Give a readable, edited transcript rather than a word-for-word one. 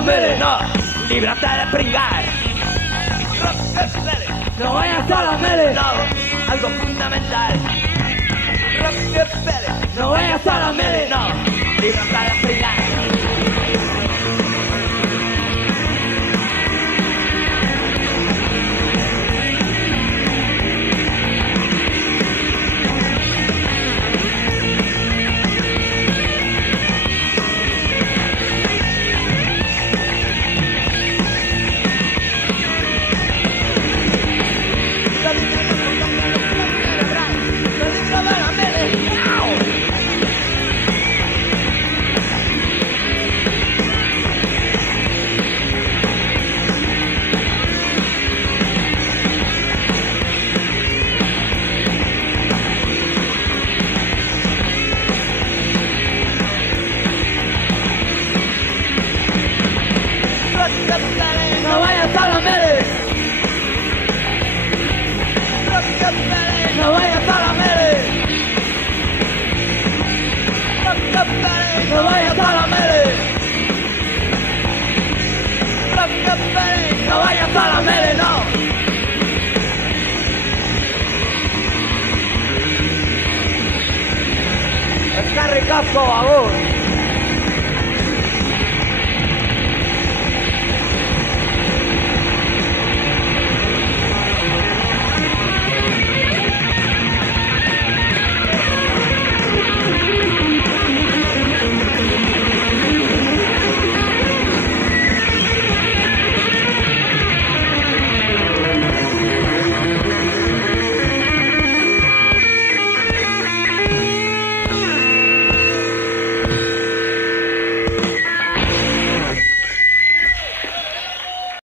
la mele. No, líbrate de pringar. No vayas a la mele. No, algo fundamental. No vayas a la mele. No, líbrate de pringar. No vayas a la mele. No vayas a la mele. No vayas a la mele. No vayas a la mele, no. Está ricazo, vagón.